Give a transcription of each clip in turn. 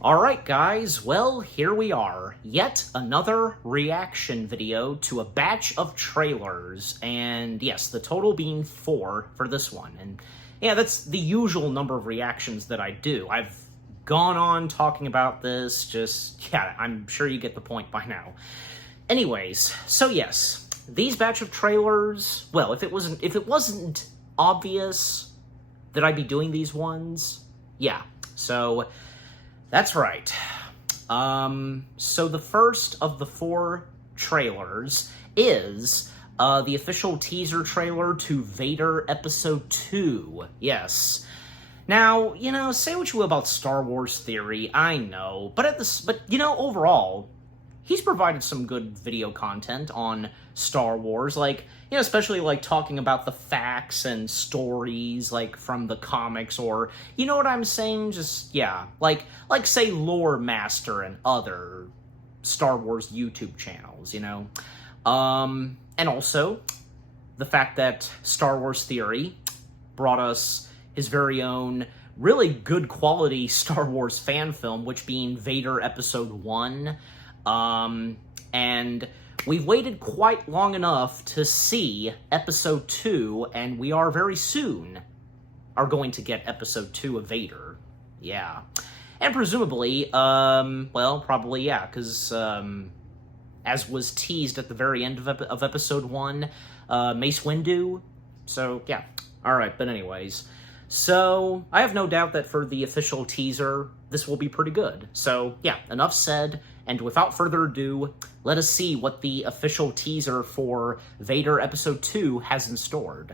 Alright guys, well, here we are. Yet another reaction video to a batch of trailers, and yes, the total being 4 for this one. And yeah, that's the usual number of reactions that I do. I've gone on talking about this, yeah, I'm sure you get the point by now. Anyways, so yes, these batch of trailers, well, if it wasn't obvious that I'd be doing these ones, yeah, so that's right. So the first of the 4 trailers is the official teaser trailer to Vader Episode 2. Yes. Now, say what you will about Star Wars Theory, I know, but overall, he's provided some good video content on Star Wars, especially talking about the facts and stories, from the comics, or, you know what I'm saying? Just, yeah, say Lore Master and other Star Wars YouTube channels, and also, the fact that Star Wars Theory brought us his very own, really good quality Star Wars fan film, which being Vader Episode 1, and we've waited quite long enough to see Episode 2, and we are very soon are going to get Episode 2 of Vader. Yeah. And presumably, probably, yeah, because, as was teased at the very end of Episode 1, Mace Windu. So, yeah. Alright, but anyways. So, I have no doubt that for the official teaser, this will be pretty good. So, yeah, enough said, and without further ado, let us see what the official teaser for Vader Episode 2 has in store.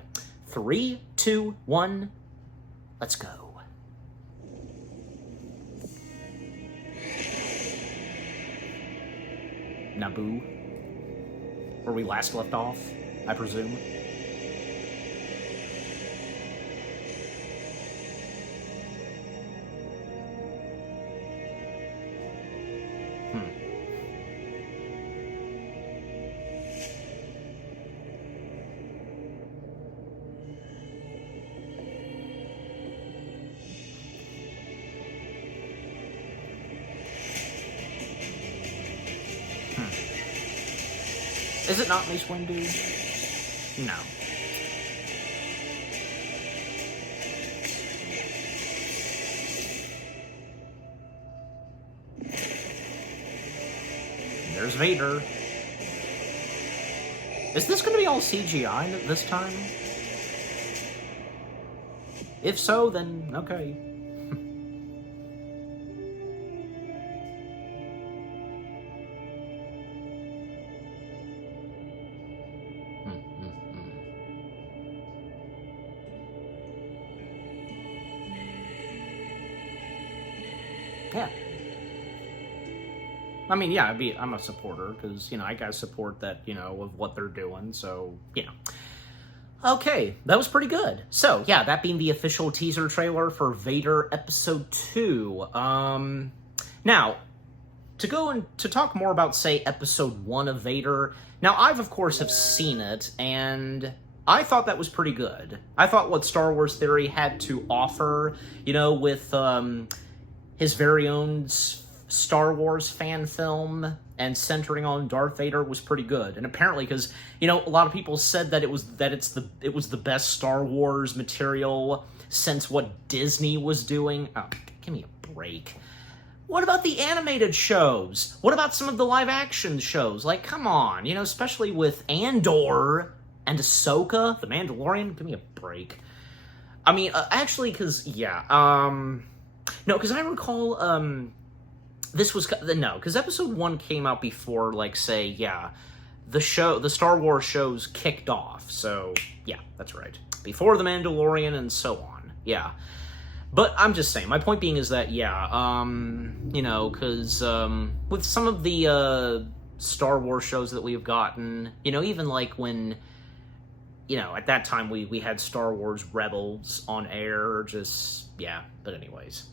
3, 2, 1, let's go. Naboo, where we last left off, I presume. Is it not Mace Windu? No. There's Vader. Is this going to be all CGI this time? If so, then okay. Yeah. I mean, yeah, I'm a supporter, because, I gotta support that, of what they're doing, so, Okay, that was pretty good. So, yeah, that being the official teaser trailer for Vader Episode 2. Now, to talk more about, say, Episode 1 of Vader, now, I've, of course, have seen it, and I thought that was pretty good. I thought what Star Wars Theory had to offer, with, his very own Star Wars fan film and centering on Darth Vader was pretty good. And apparently, because a lot of people said that it was the best Star Wars material since what Disney was doing. Oh, give me a break. What about the animated shows? What about some of the live action shows? Come on, especially with Andor and Ahsoka, The Mandalorian. Give me a break. I mean, actually, because no, because I recall, because Episode 1 came out before, the Star Wars shows kicked off, so, yeah, that's right. Before The Mandalorian and so on, yeah. But I'm just saying, my point being is that, because, with some of the, Star Wars shows that we've gotten, even when, at that time we had Star Wars Rebels on air, but anyways.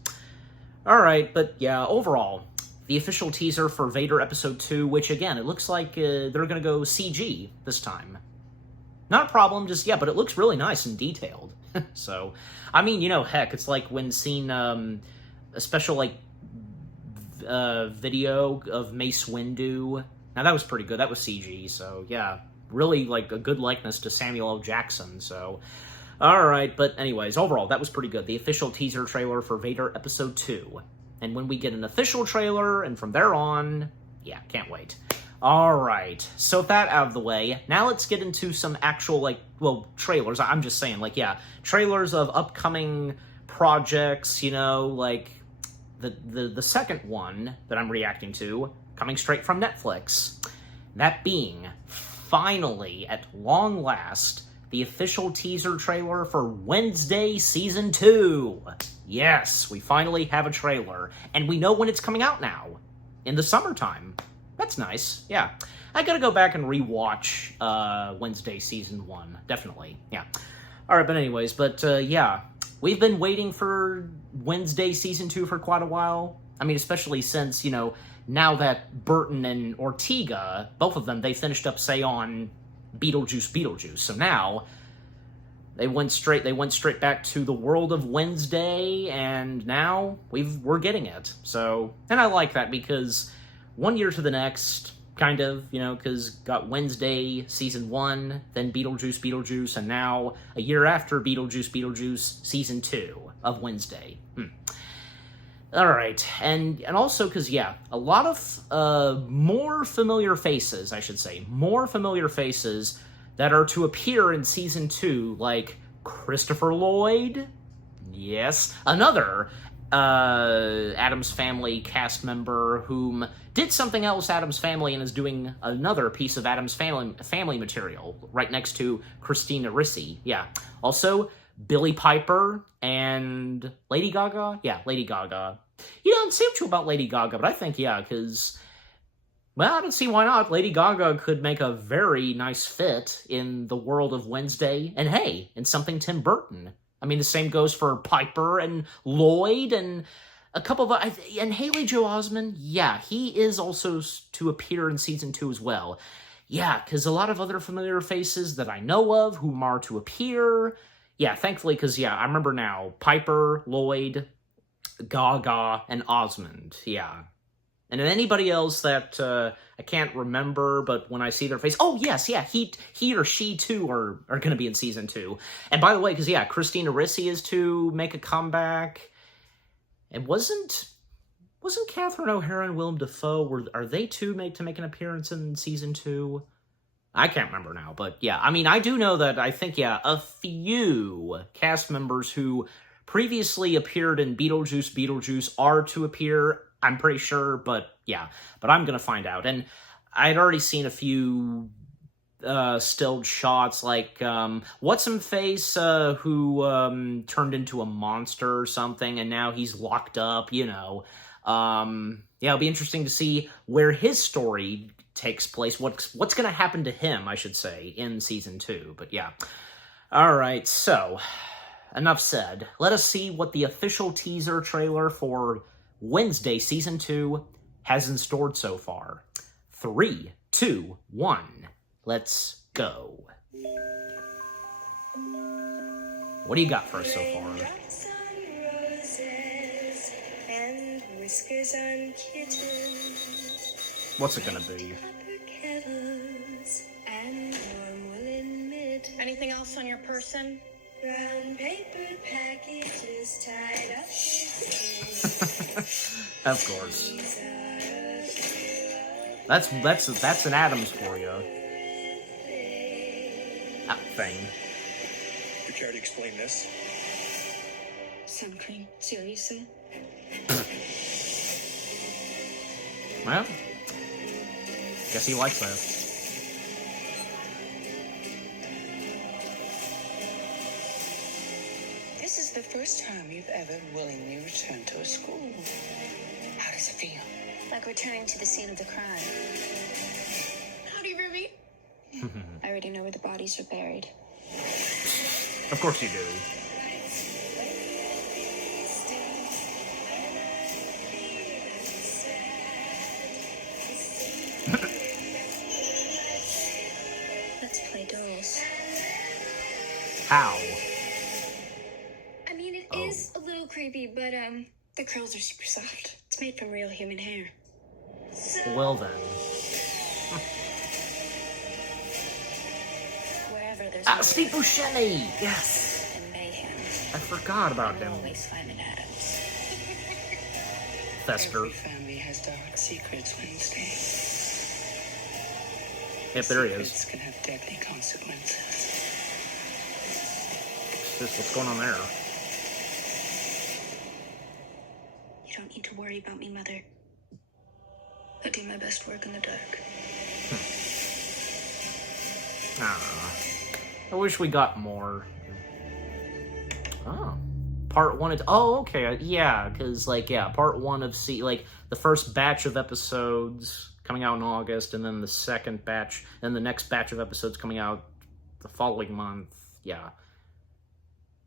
Alright, but yeah, overall, the official teaser for Vader Episode 2, which, again, it looks like they're gonna go CG this time. Not a problem, but it looks really nice and detailed. So, I mean, heck, it's like when seeing a special, video of Mace Windu. Now, that was pretty good. That was CG, so yeah. Really, like, a good likeness to Samuel L. Jackson, so... Alright, but anyways, overall, that was pretty good. The official teaser trailer for Vader Episode 2. And when we get an official trailer, and from there on, yeah, can't wait. Alright, so with that out of the way, now let's get into some actual, like, well, trailers. I'm just saying, like, yeah, trailers of upcoming projects, you know, like, the second one that I'm reacting to, coming straight from Netflix. That being, finally, at long last, the official teaser trailer for Wednesday Season 2. Yes, we finally have a trailer, and we know when it's coming out now. In the summertime. That's nice, yeah. I gotta go back and rewatch Wednesday Season 1, definitely, yeah. Alright, but anyways, yeah. We've been waiting for Wednesday Season 2 for quite a while. I mean, especially since, you know, now that Burton and Ortega, both of them, they finished up, say, on Beetlejuice. So now, they went straight back to the world of Wednesday, and now we're getting it. So, and I like that because one year to the next, kind of, you know, because got Wednesday Season 1, then Beetlejuice, and now a year after Beetlejuice Season 2 of Wednesday. Alright, and also because, yeah, a lot of more familiar faces, I should say, more familiar faces that are to appear in Season 2, like Christopher Lloyd, yes, another Addams Family cast member whom did something else Addams Family and is doing another piece of Addams Family material right next to Christina Ricci, yeah. Also, Billy Piper and Lady Gaga? Yeah, Lady Gaga. You don't see much about Lady Gaga, but I think, yeah, because, well, I don't see why not. Lady Gaga could make a very nice fit in the world of Wednesday, and hey, in something Tim Burton. I mean, the same goes for Piper and Lloyd and a couple of... And Haley Joel Osment, yeah, he is also to appear in Season 2 as well. Yeah, because a lot of other familiar faces that I know of whom are to appear... Yeah, thankfully, because, yeah, I remember now. Piper, Lloyd, Gaga, and Osmond, yeah. And then anybody else that I can't remember, but when I see their face... Oh, yes, yeah, he or she, too, are going to be in Season 2. And by the way, because, yeah, Christina Ricci is to make a comeback. And wasn't Catherine O'Hara and Willem Dafoe, are they to make an appearance in Season 2? I can't remember now, but yeah, I mean, I do know that I think, yeah, a few cast members who previously appeared in Beetlejuice are to appear, I'm pretty sure, but yeah, but I'm gonna find out. And I'd already seen a few stilled shots, like, What's-Him-Face, who turned into a monster or something, and now he's locked up, you know. Yeah, it'll be interesting to see where his story takes place, what's going to happen to him, I should say, in Season 2, but yeah. Alright, so, enough said. Let us see what the official teaser trailer for Wednesday Season 2 has in store so far. 3, 2, 1, let's go. What do you got for us so far? What's it gonna be? Anything else on your person? Brown paper packages tied up. Of course. That's an Addams for you. That thing. You care to explain this? Sun cream, seriously? Well, guess he likes that. This is the first time you've ever willingly returned to a school. How does it feel? Like returning to the scene of the crime. Howdy, Ruby. I already know where the bodies are buried. Of course you do. Let's play dolls. How? I mean, it is a little creepy, but the curls are super soft. It's made from real human hair. Well then. Wherever there's Steve Buscemi! Yes! and mayhem, I forgot about you'll him. always find an Adams. Fester. Every family has dark secrets, Wednesday. Yep, there he is. Secrets can have deadly consequences. Just what's going on there? You don't need to worry about me, Mother. I do my best work in the dark. I wish we got more. Oh. Part 1 of... Oh, okay. Yeah, because, like, yeah, part 1 of... like, the first batch of episodes coming out in August, and then the second batch, and the next batch of episodes coming out the following month. Yeah.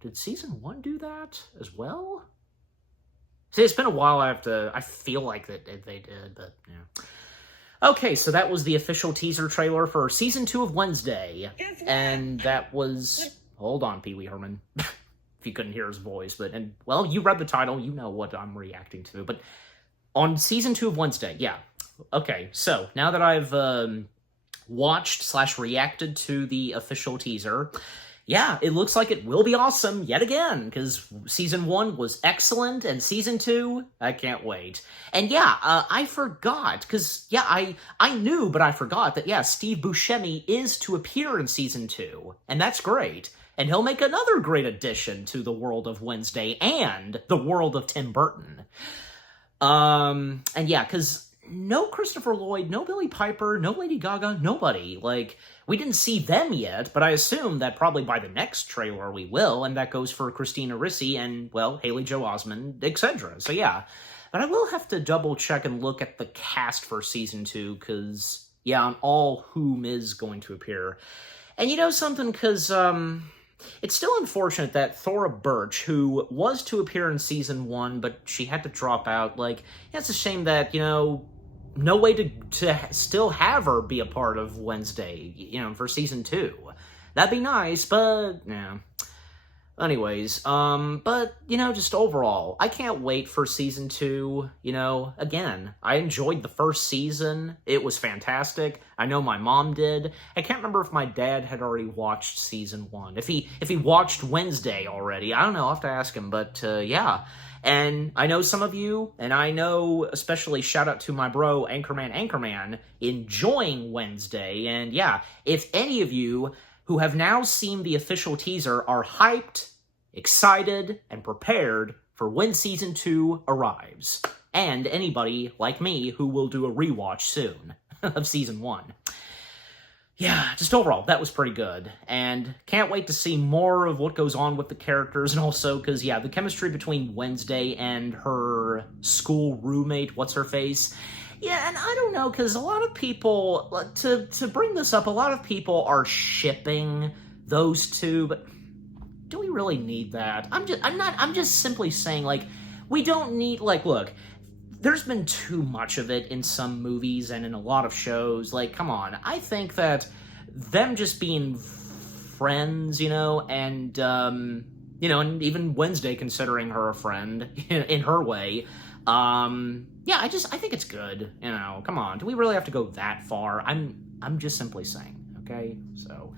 Did season 1 do that as well? See, it's been a while. I feel like that they did, but yeah. Okay, so that was the official teaser trailer for season 2 of Wednesday, and that was... Hold on, Pee Wee Herman. If you couldn't hear his voice, well, you read the title, you know what I'm reacting to, but on season 2 of Wednesday, yeah. Okay, so now that I've watched/reacted to the official teaser, yeah, it looks like it will be awesome yet again, because season 1 was excellent, and season 2, I can't wait. And yeah, I forgot, because, yeah, I knew, but I forgot that, yeah, Steve Buscemi is to appear in season 2, and that's great. And he'll make another great addition to the world of Wednesday and the world of Tim Burton. And yeah, because no Christopher Lloyd, no Billie Piper, no Lady Gaga, nobody. Like, we didn't see them yet, but I assume that probably by the next trailer we will, and that goes for Christina Ricci and, well, Haley Joel Osment, etc. So yeah, but I will have to double check and look at the cast for season 2, because, yeah, on all whom is going to appear. And you know something, because, it's still unfortunate that Thora Birch, who was to appear in season 1, but she had to drop out, like, yeah, it's a shame that, you know, no way to still have her be a part of Wednesday, you know, for season 2. That'd be nice, but, yeah. Anyways, but, you know, just overall, I can't wait for season 2, you know, again, I enjoyed the first season, it was fantastic, I know my mom did, I can't remember if my dad had already watched season 1, if he watched Wednesday already, I don't know, I'll have to ask him, but, yeah, and I know some of you, and I know, especially shout out to my bro, Anchorman, enjoying Wednesday, and yeah, if any of you who have now seen the official teaser are hyped, excited, and prepared for when season 2 arrives. And anybody, like me, who will do a rewatch soon of season 1. Yeah, just overall, that was pretty good. And can't wait to see more of what goes on with the characters, and also, because, yeah, the chemistry between Wednesday and her school roommate, what's-her-face, yeah, and I don't know, because a lot of people, to bring this up, a lot of people are shipping those two, but do we really need that? I'm just simply saying, like, we don't need, like, look, there's been too much of it in some movies and in a lot of shows, like, come on, I think that them just being friends, you know, and, you know, and even Wednesday considering her a friend, in her way, yeah, I think it's good, you know, come on, do we really have to go that far? I'm just simply saying, okay, so,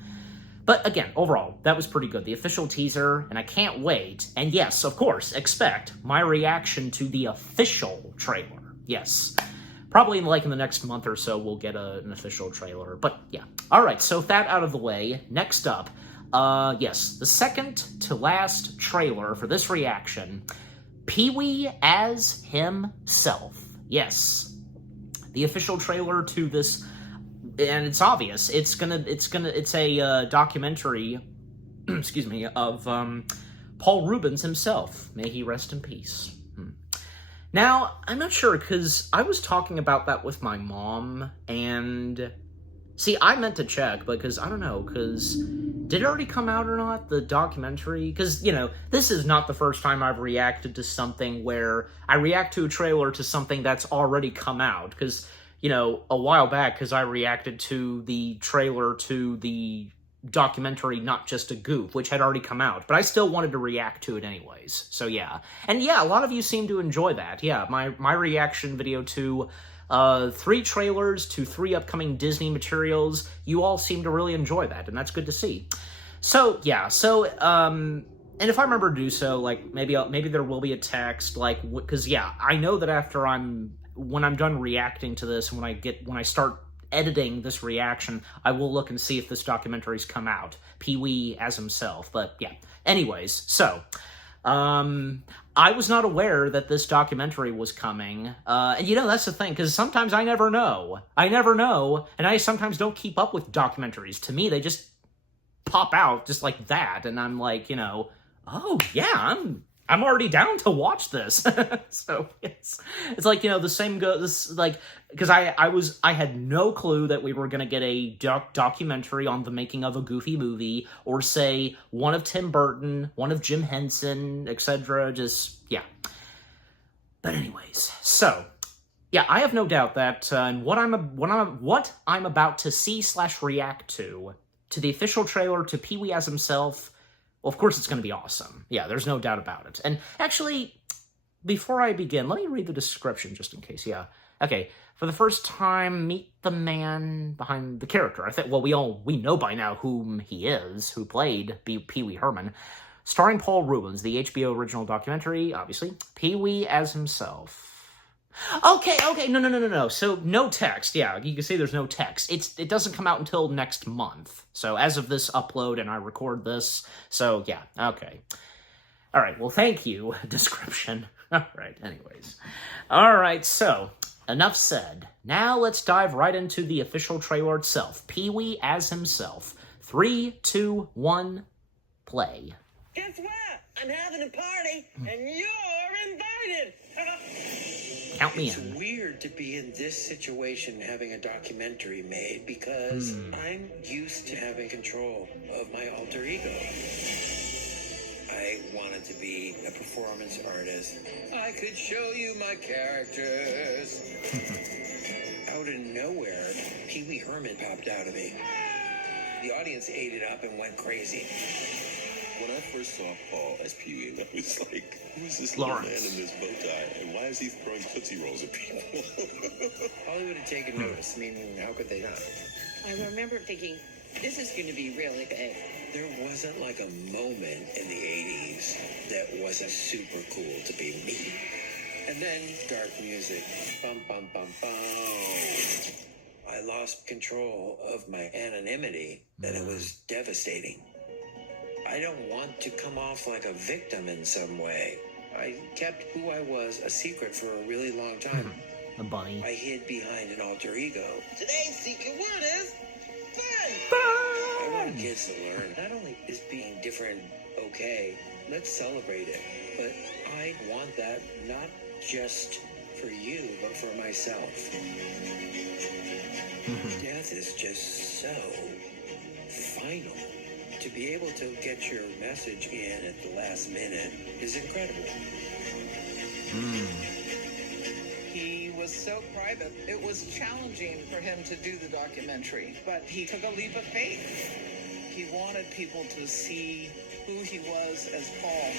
but again, overall, that was pretty good, the official teaser, and I can't wait, and yes, of course, expect my reaction to the official trailer, yes, probably like in the next month or so, we'll get an official trailer, but yeah, alright, so with that out of the way, next up, yes, the second to last trailer for this reaction, Pee-wee as himself. Yes. The official trailer to this, and it's obvious, it's a documentary, excuse me, of, Paul Reubens himself. May he rest in peace. Now, I'm not sure, because I was talking about that with my mom, and... See, I meant to check, because, I don't know, because did it already come out or not, the documentary? Because, you know, this is not the first time I've reacted to something where I react to a trailer to something that's already come out, because, you know, a while back, because I reacted to the trailer to the documentary, not just a goof, which had already come out, but I still wanted to react to it anyways. So yeah. And yeah, a lot of you seem to enjoy that. Yeah, my reaction video to 3 trailers to 3 upcoming Disney materials, you all seem to really enjoy that, and that's good to see. So yeah, and if I remember to do so, like, maybe there will be a text, like, because yeah, I know that when I'm done reacting to this, when I start editing this reaction, I will look and see if this documentary's come out. Pee-wee as himself, but yeah. Anyways, so, I was not aware that this documentary was coming, and that's the thing, because sometimes I never know, and I sometimes don't keep up with documentaries. To me, they just pop out just like that, and I'm like, oh yeah, I'm already down to watch this. So it's like, the same goes, like, because I had no clue that we were going to get a documentary on the making of a Goofy movie, or say one of Tim Burton, one of Jim Henson, etc. Just, yeah. But anyways, so yeah, I have no doubt that what I'm about to see/react to the official trailer to Pee-wee as himself, well, of course it's going to be awesome. Yeah, there's no doubt about it. And actually, before I begin, let me read the description just in case. Yeah. Okay. For the first time, meet the man behind the character. I think, well, we know by now whom he is, who played Pee-wee Herman. Starring Paul Reubens, the HBO original documentary, obviously. Pee-wee as himself. Okay, no. So, no text. Yeah, you can see there's no text. It doesn't come out until next month. So, as of this upload, and I record this, so, yeah, okay. All right, well, thank you, description. All right, anyways. All right, so, enough said. Now, let's dive right into the official trailer itself. Pee-wee as himself. 3, 2, 1, play. Guess what? I'm having a party, and you're invited. Count me It's in. weird to be in this situation having a documentary made because I'm used to having control of my alter ego. I wanted to be a performance artist. I could show you my characters. Out of nowhere, Pee-wee Herman popped out of me. The audience ate it up and went crazy. When I first saw Paul as Pee-wee, I was like, who's this little man in this bow tie, and why is he throwing Tootsie Rolls at people? Hollywood had taken notice. I mean, how could they not? I remember thinking, this is going to be really big. There wasn't like a moment in the 80s that wasn't super cool to be me. And then dark music. Bum, bum, bum, bum. I lost control of my anonymity, and it was devastating. I don't want to come off like a victim in some way. I kept who I was a secret for a really long time. A bunny. I hid behind an alter ego. Today's secret word is fun. I want kids to learn, not only is being different okay, let's celebrate it, but I want that not just for you, but for myself. Death is just so final. To be able to get your message in at the last minute is incredible. He was so private, it was challenging for him to do the documentary, but he took a leap of faith. He wanted people to see who he was as Paul.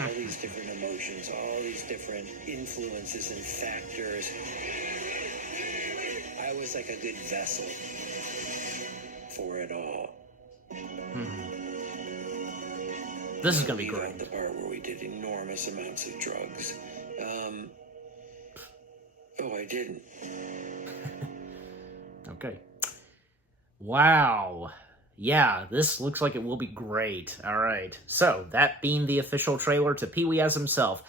All these different emotions, all these different influences and factors. I was like a good vessel for it all. This is gonna be Leave great. out the part where we did enormous amounts of drugs. I didn't. Okay. Wow. Yeah, this looks like it will be great. All right. So, that being the official trailer to Pee-wee as himself,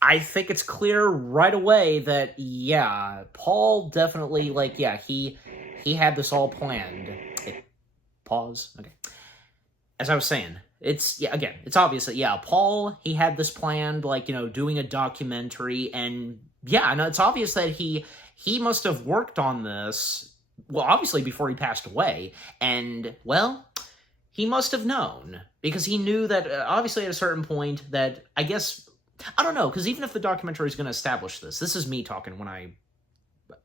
I think it's clear right away that, yeah, Paul definitely, like, yeah, he had this all planned. Okay. Pause. Okay. As I was saying, it's obvious that, yeah, Paul, he had this planned, like, doing a documentary, and, yeah, no, it's obvious that he must have worked on this, well, obviously before he passed away, and, well, he must have known, because he knew that, obviously at a certain point, that, I guess, I don't know, because even if the documentary is going to establish this is me talking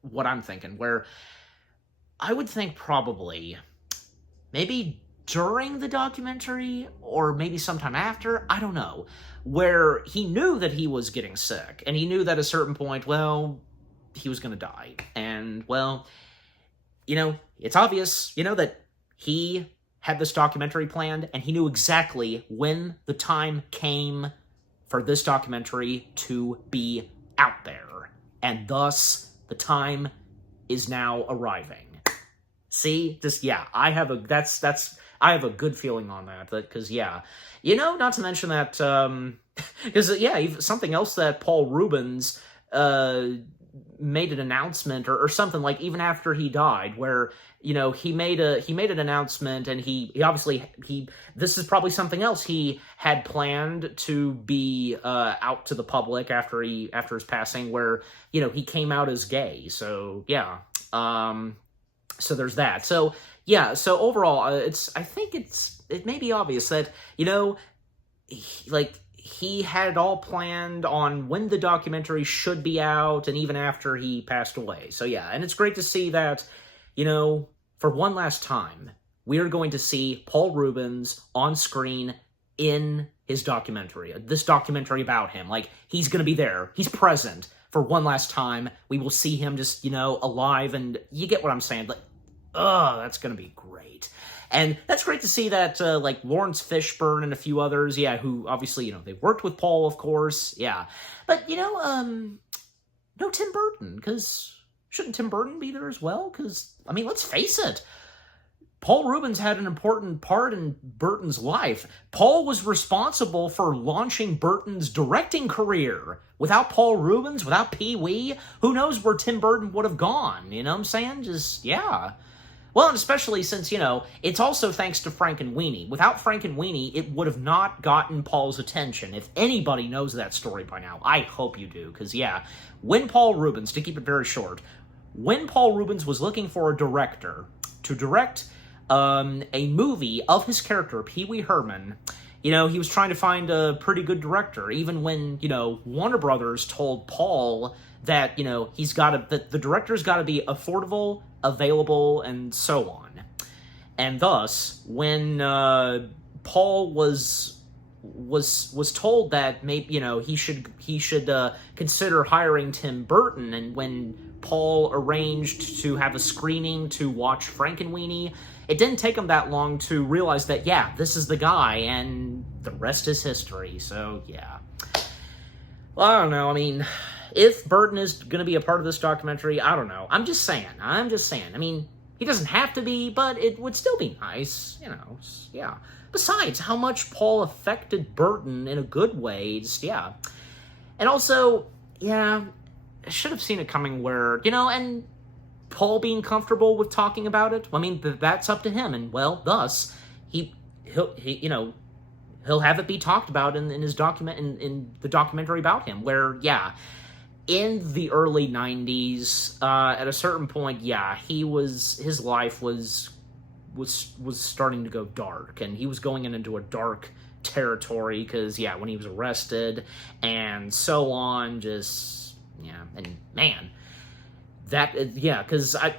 what I'm thinking, where I would think probably, maybe during the documentary, or maybe sometime after, I don't know, where he knew that he was getting sick, and he knew that at a certain point, well, he was going to die. And, well, it's obvious, that he had this documentary planned, and he knew exactly when the time came for this documentary to be out there. And thus, the time is now arriving. See, I have a good feeling on that, because, not to mention that, because, something else that Paul Rubens, made an announcement or something, like, even after he died, where, he made an announcement, and he obviously, this is probably something else he had planned to be, out to the public after his passing, where, he came out as gay, so, yeah, so there's that. So, so overall, I think it may be obvious that, he had it all planned on when the documentary should be out, and even after he passed away. So, and it's great to see that, for one last time, we are going to see Paul Rubens on screen in his documentary, this documentary about him. Like, he's going to be there. He's present for one last time. We will see him just, alive, and you get what I'm saying. Like, that's going to be great. And that's great to see that, like, Lawrence Fishburne and a few others, who obviously, they worked with Paul, of course, But, no Tim Burton, because shouldn't Tim Burton be there as well? Because, I mean, let's face it, Paul Rubens had an important part in Burton's life. Paul was responsible for launching Burton's directing career. Without Paul Rubens, without Pee-wee, who knows where Tim Burton would have gone, you know what I'm saying? Just, Well, and especially since, it's also thanks to Frankenweenie. Without Frankenweenie, it would have not gotten Paul's attention. If anybody knows that story by now, I hope you do, because, when Paul Rubens, to keep it very short, when Paul Rubens was looking for a director to direct a movie of his character, Pee-wee Herman, he was trying to find a pretty good director, even when, Warner Brothers told Paul that, that the director's got to be affordable, available, and so on. And thus, when Paul was told that maybe he should consider hiring Tim Burton, and when Paul arranged to have a screening to watch Frankenweenie, it didn't take him that long to realize that this is the guy, and the rest is history. So well, I don't know. I mean, if Burton is going to be a part of this documentary, I don't know. I'm just saying. I mean, he doesn't have to be, but it would still be nice, Besides, how much Paul affected Burton in a good way, And also, I should have seen it coming where, and Paul being comfortable with talking about it, I mean, that's up to him, and, well, thus, he'll have it be talked about in his in the documentary about him, where, in the early 90s, at a certain point, his life was starting to go dark, and he was going into a dark territory, because, when he was arrested, and so on, and man, that, because I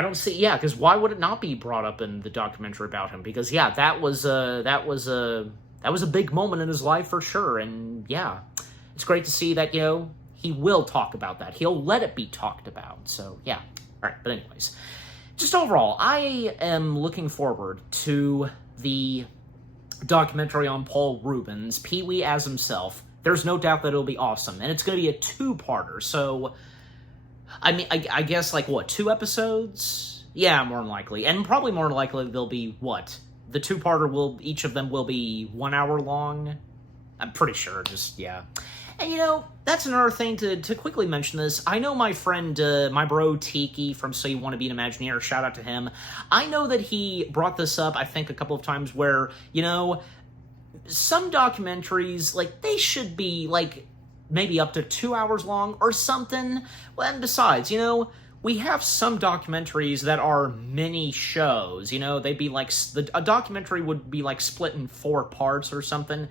don't see, because why would it not be brought up in the documentary about him? Because, that was a big moment in his life for sure, and, it's great to see that, he will talk about that. He'll let it be talked about, so, all right, but anyways, just overall, I am looking forward to the documentary on Paul Rubens, Pee-wee as himself. There's no doubt that it'll be awesome, and it's going to be a two-parter, so, I mean, I guess, like, what, 2 episodes? Yeah, more than likely, and probably more than likely they'll be, what, the two-parter each of them will be 1 hour long? I'm pretty sure, And, that's another thing to quickly mention this. I know my friend, my bro Tiki from So You Want to Be an Imagineer, shout out to him. I know that he brought this up, I think, a couple of times where, some documentaries, like, they should be, like, maybe up to 2 hours long or something. Well, and besides, we have some documentaries that are mini shows, they'd be like, a documentary would be, like, split in 4 parts or something,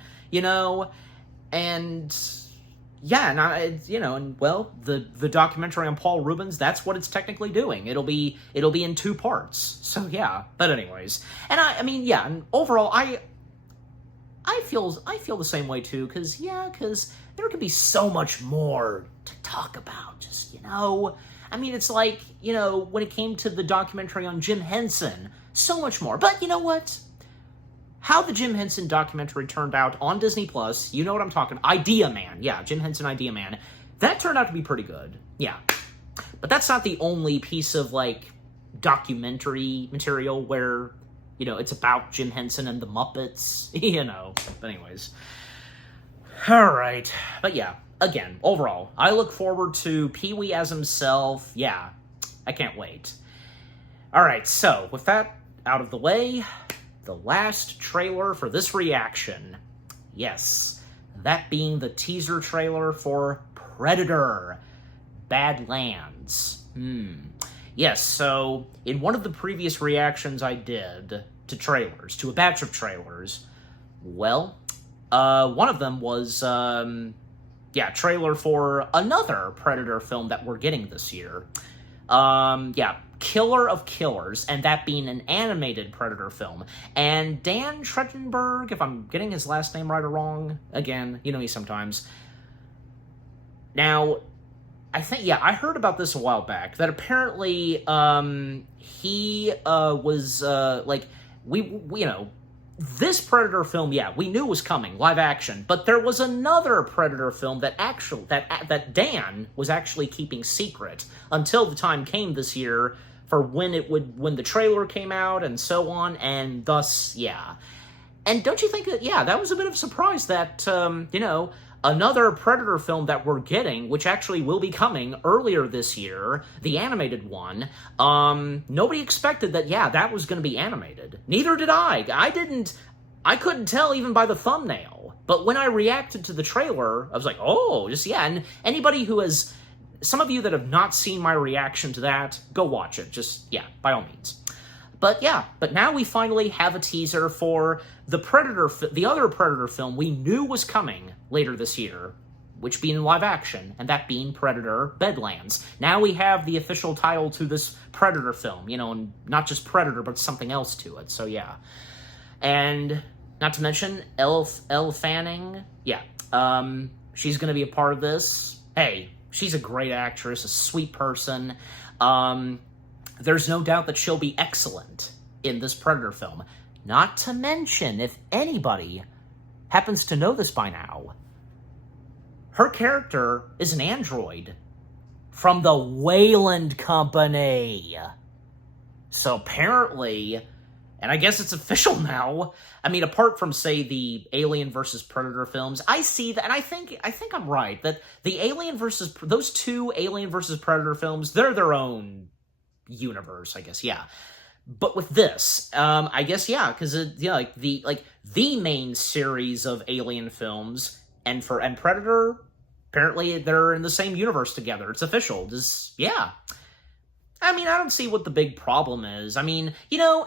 and yeah, and and well, the documentary on Paul Rubens, that's what it's technically doing. It'll be in 2 parts. So yeah. But anyways, and I mean, yeah, and overall, I feel the same way too, because there could be so much more to talk about. Just I mean, it's like when it came to the documentary on Jim Henson, so much more. But you know what? How the Jim Henson documentary turned out on Disney Plus, you know what I'm talking. Idea Man, yeah, Jim Henson Idea Man. That turned out to be pretty good, yeah. But that's not the only piece of documentary material where it's about Jim Henson and the Muppets, But anyways, all right. But yeah, again, overall, I look forward to Pee-wee as himself. Yeah, I can't wait. All right, so with that out of the way, the last trailer for this reaction. Yes, that being the teaser trailer for Predator: Badlands. Yes, so in one of the previous reactions I did to trailers, to a batch of trailers, well, one of them was, trailer for another Predator film that we're getting this year. Killer of Killers, and that being an animated Predator film. And Dan Trachtenberg, if I'm getting his last name right or wrong, again, me sometimes. Now, I think, I heard about this a while back, that apparently, he, was, this Predator film, we knew was coming, live action, but there was another Predator film that that Dan was actually keeping secret until the time came this year for when the trailer came out and so on, and thus, And don't you think that, that was a bit of a surprise that, another Predator film that we're getting, which actually will be coming earlier this year, the animated one, nobody expected that, that was going to be animated. Neither did I. I couldn't tell even by the thumbnail. But when I reacted to the trailer, I was like, oh, and anybody who has, some of you that have not seen my reaction to that, go watch it. By all means. But but now we finally have a teaser for the other Predator film we knew was coming later this year, which being live action, and that being Predator: Badlands. Now we have the official title to this Predator film, and not just Predator, but something else to it, so And not to mention Elle Fanning, she's going to be a part of this. Hey, she's a great actress, a sweet person. There's no doubt that she'll be excellent in this Predator film. Not to mention, if anybody happens to know this by now, her character is an android from the Wayland Company. So apparently, and I guess it's official now, I mean, apart from, say, the Alien vs. Predator films, I see that, and I think I'm right, that those 2 Alien vs. Predator films, they're their own universe, I guess, But with this, I guess, because the main series of Alien films and Predator, apparently they're in the same universe together. It's official. I mean, I don't see what the big problem is. I mean,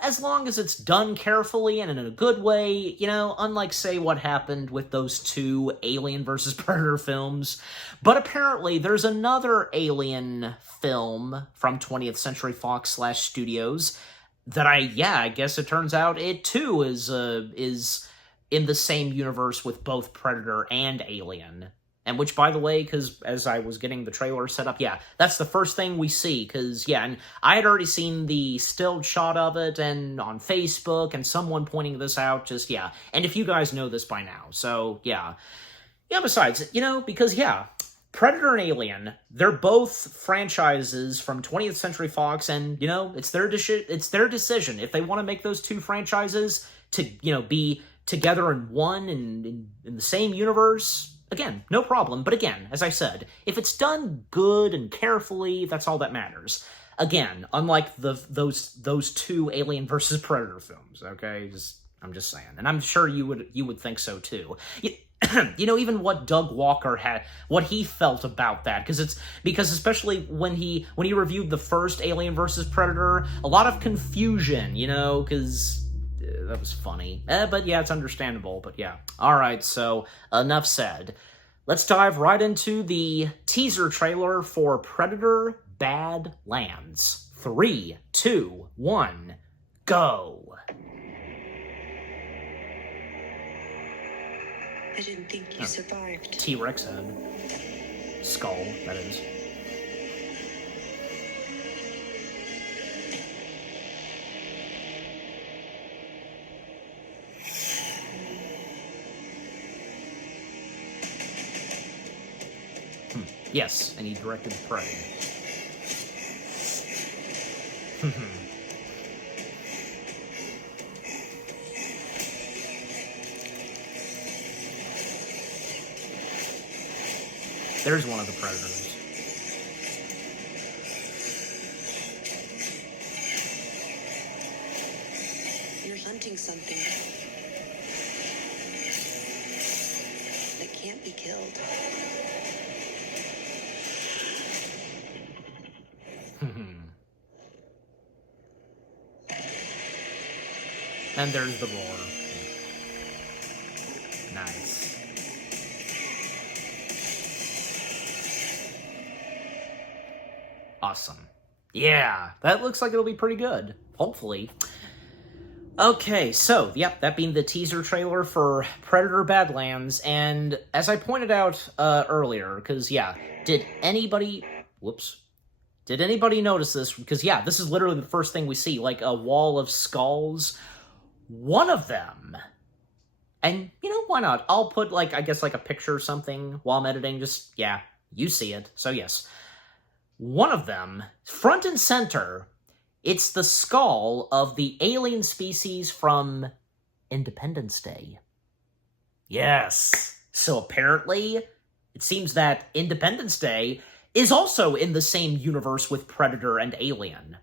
as long as it's done carefully and in a good way, unlike, say, what happened with those 2 Alien vs. Predator films. But apparently, there's another Alien film from 20th Century Fox / Studios that I guess it turns out it, too, is in the same universe with both Predator and Alien. And which, by the way, because as I was getting the trailer set up, that's the first thing we see, because, and I had already seen the stilled shot of it, and on Facebook, and someone pointing this out, and if you guys know this by now, so, besides, because, Predator and Alien, they're both franchises from 20th Century Fox, and, it's their decision, if they want to make those 2 franchises to, be together in one, in the same universe. Again, no problem, but again, as I said, if it's done good and carefully, that's all that matters. Again, unlike those 2 Alien vs. Predator films, okay? I'm just saying, and I'm sure you would think so too. Even what Doug Walker what he felt about that, because especially when he reviewed the first Alien vs. Predator, a lot of confusion, because that was funny. But it's understandable, but All right, so enough said. let's dive right into the teaser trailer for Predator Badlands. 3, 2, 1, go! I didn't think you survived. T-Rex head. Skull, that is. Yes, and he directed Prey. There's one of the Predators. You're hunting something that can't be killed. And there's the roar. Nice. Awesome. Yeah, that looks like it'll be pretty good. Hopefully. Okay, so, yep, that being the teaser trailer for Predator Badlands, and as I pointed out earlier, because, yeah, did anybody notice this? Because, yeah, this is literally the first thing we see, like a wall of skulls. One of them, and, you know, why not? I'll put, like, I guess, like a picture or something while I'm editing, just, yeah, you see it, so yes. One of them, front and center, it's the skull of the alien species from Independence Day. Yes. So apparently, it seems that Independence Day is also in the same universe with Predator and Alien.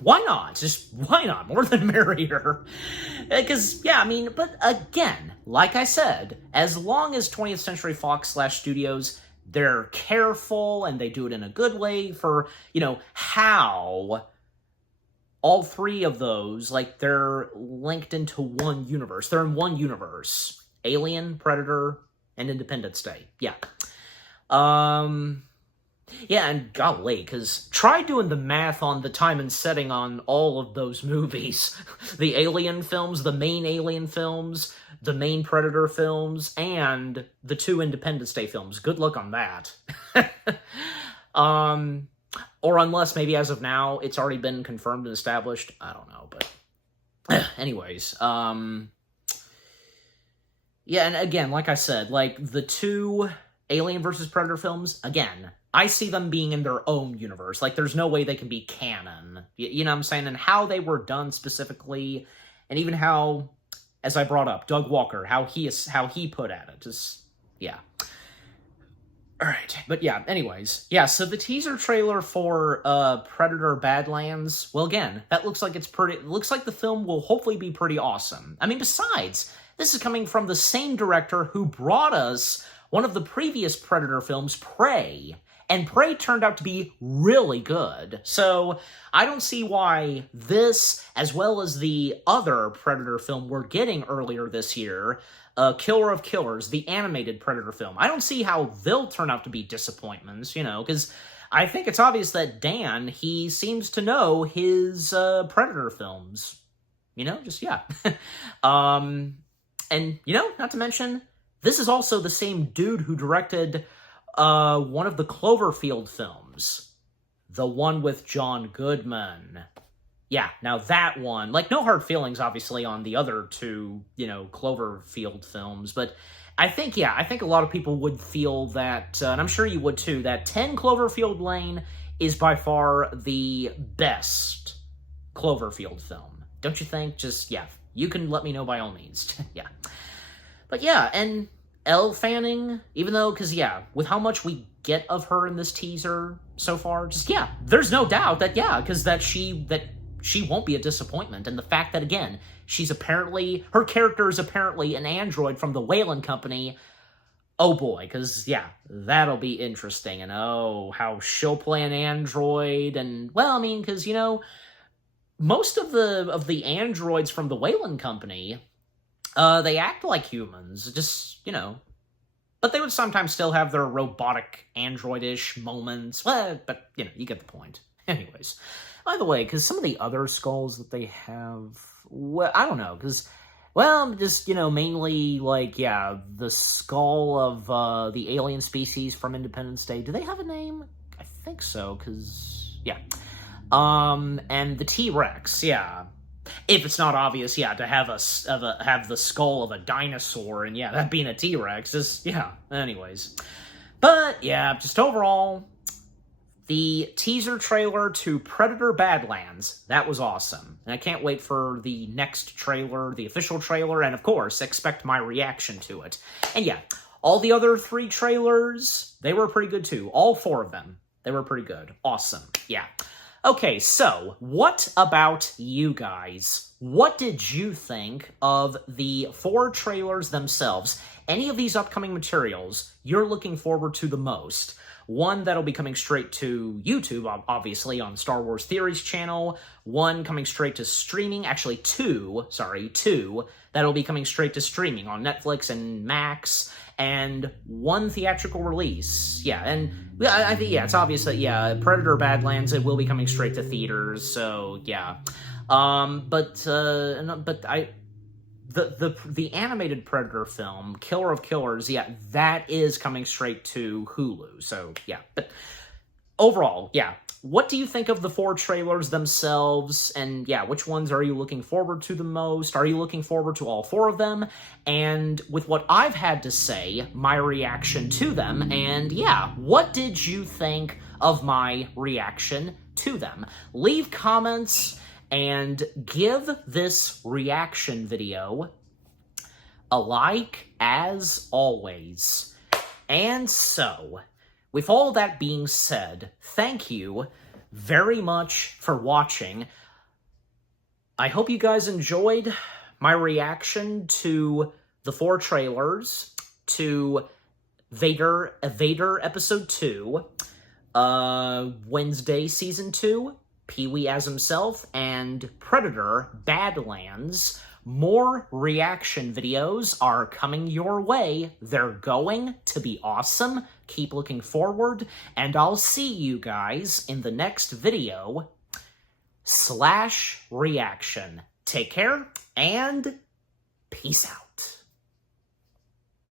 Why not? Just, why not? More than merrier. Because, yeah, I mean, but again, like I said, as long as 20th Century Fox / Studios, they're careful and they do it in a good way for, you know, how all three of those, like, they're linked into one universe. They're in one universe. Alien, Predator, and Independence Day. Yeah. Yeah, and golly, because try doing the math on the time and setting on all of those movies. The Alien films, the main Alien films, the main Predator films, and the 2 Independence Day films. Good luck on that. Or unless maybe as of now, it's already been confirmed and established. I don't know, but anyways. Yeah, and again, like I said, like the 2 Alien vs. Predator films, again, I see them being in their own universe. Like, there's no way they can be canon. You know what I'm saying? And how they were done specifically, and even how, as I brought up, Doug Walker, how he put at it, just, yeah. Alright, but yeah, anyways. Yeah, so the teaser trailer for Predator Badlands, well, again, that looks like it looks like the film will hopefully be pretty awesome. I mean, besides, this is coming from the same director who brought us one of the previous Predator films, Prey, and Prey turned out to be really good. So I don't see why this, as well as the other Predator film we're getting earlier this year, Killer of Killers, the animated Predator film, I don't see how they'll turn out to be disappointments, you know, because I think it's obvious that Dan, he seems to know his Predator films. You know, just, yeah. And, you know, not to mention, this is also the same dude who directed one of the Cloverfield films. The one with John Goodman. Yeah, now that one, like, no hard feelings, obviously, on the other 2, you know, Cloverfield films, but I think a lot of people would feel that, and I'm sure you would too, that 10 Cloverfield Lane is by far the best Cloverfield film. Don't you think? Just, yeah, you can let me know by all means. Yeah. But yeah, and Elle Fanning, even though, because, yeah, with how much we get of her in this teaser so far, just, yeah, there's no doubt that, yeah, because that she won't be a disappointment. And the fact that, again, her character is apparently an android from the Wayland Company, oh boy, because, yeah, that'll be interesting. And, oh, how she'll play an android, and, well, I mean, because, you know, most of the androids from the Wayland Company, they act like humans, just, you know, But they would sometimes still have their robotic android-ish moments. But, you know, you get the point. Anyways. By the way, because some of the other skulls that they have... Well, I don't know, because... Well, just, you know, mainly, like, yeah, the skull of the alien species from Independence Day. Do they have a name? I think so, because... Yeah. And the T-Rex, yeah. If it's not obvious, yeah, to have have the skull of a dinosaur, and yeah, that being a T-Rex is, yeah, anyways. But, yeah, just overall, the teaser trailer to Predator Badlands, that was awesome. And I can't wait for the next trailer, the official trailer, and of course, expect my reaction to it. And yeah, all the other 3 trailers, they were pretty good too. All 4 of them, they were pretty good. Awesome, yeah. Okay, so, what about you guys? What did you think of the 4 trailers themselves? Any of these upcoming materials you're looking forward to the most? One that'll be coming straight to YouTube, obviously, on Star Wars Theories channel. One coming straight to streaming. Actually, 2 that'll be coming straight to streaming on Netflix and Max. And 1 theatrical release. Yeah, and I think, yeah, it's obvious that, yeah, Predator Badlands, it will be coming straight to theaters, so, yeah. The animated Predator film, Killer of Killers, yeah, that is coming straight to Hulu, so, yeah. But overall, yeah, what do you think of the 4 trailers themselves? And, yeah, which ones are you looking forward to the most? Are you looking forward to all 4 of them? And with what I've had to say, my reaction to them, and, yeah, what did you think of my reaction to them? Leave comments and give this reaction video a like, as always. And so, with all that being said, thank you very much for watching. I hope you guys enjoyed my reaction to the 4 trailers, to Vader Episode 2, Wednesday Season 2, Pee-wee as himself, and Predator Badlands. More reaction videos are coming your way. They're going to be awesome. Keep looking forward, and I'll see you guys in the next video / reaction. Take care, and peace out.